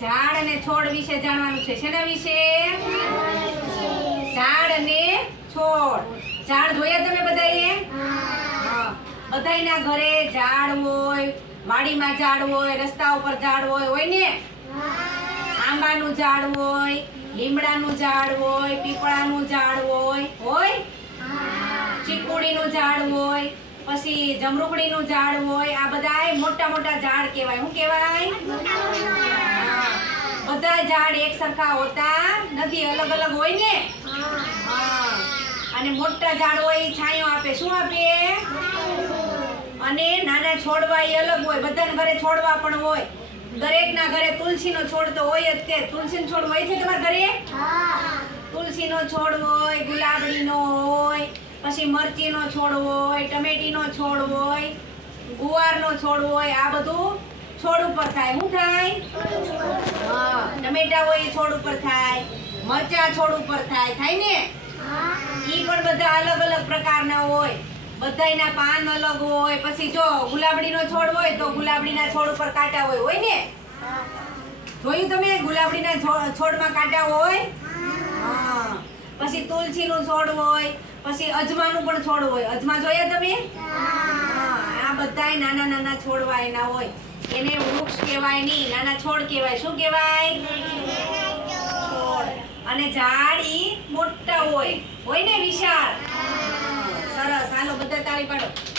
ઝાડ અને છોડ વિશે જાણવાનું છે. શેના વિશે? ઝાડ અને છોડ. ઝાડ જોયા તમે બધાએ? હા. બધાયના ઘરે ઝાડ હોય, વાડીમાં ઝાડ હોય, રસ્તા ઉપર ઝાડ હોય હોય ને? આંબાનું ઝાડ હોય, લીમડાનું ઝાડ હોય, પીપળાનું ઝાડ હોય હોય? ચીકુડીનું ઝાડ હોય, પછી જમરૂકડીનું ઝાડ હોય, આ બધાય મોટા મોટા ઝાડ કહેવાય. શું કહેવાય. બધા ઝાડ એક સરખા હોતા નથી અલગ અલગ હોય ને? હા. અને મોટા ઝાડ હોય એ છાંયો આપે. શું આપે? અને નાના છોડવા એ અલગ હોય. બધાના ઘરે છોડવા પણ હોય. દરેકના ઘરે તુલસીનો છોડ તો હોય જ તે. તુલસીનો છોડ હોય છે તમારા ઘરે? તુલસીનો છોડ હોય ગુલાબડીનો હોય પછી મરચીનો છોડ હોય ટમેટીનો છોડ હોય ગુવારનો છોડ હોય. આ બધું છોડ ઉપર થાય. શું થાય? હા ટમેટા હોય એ છોડ ઉપર થાય મરચા છોડ ઉપર થાય થાય ને? ઈ પણ બધા અલગ અલગ પ્રકારના હોય. બધાયના પાન અલગ હોય. પછી જો ગુલાબડીનો છોડ હોય તો ગુલાબડીના છોડ ઉપર કાંટા હોય હોય ને? જોયું તમે? ગુલાબડીના છોડમાં કાંટા હોય? હા. પછી તુલસીનું છોડ હોય પછી અજમાનું પણ છોડ હોય. અજમા જોયા તમે? હા. આ બધાય નાના નાના છોડવા એના હોય. એને વૃક્ષ કહેવાય નહીં? નાના છોડ કહેવાય. શું કહેવાય? છોડ. અને ઝાડ ઈ મોટા હોય. હોય ને વિશાળ? સરસ. હાલો, બધા તાળી પાડો.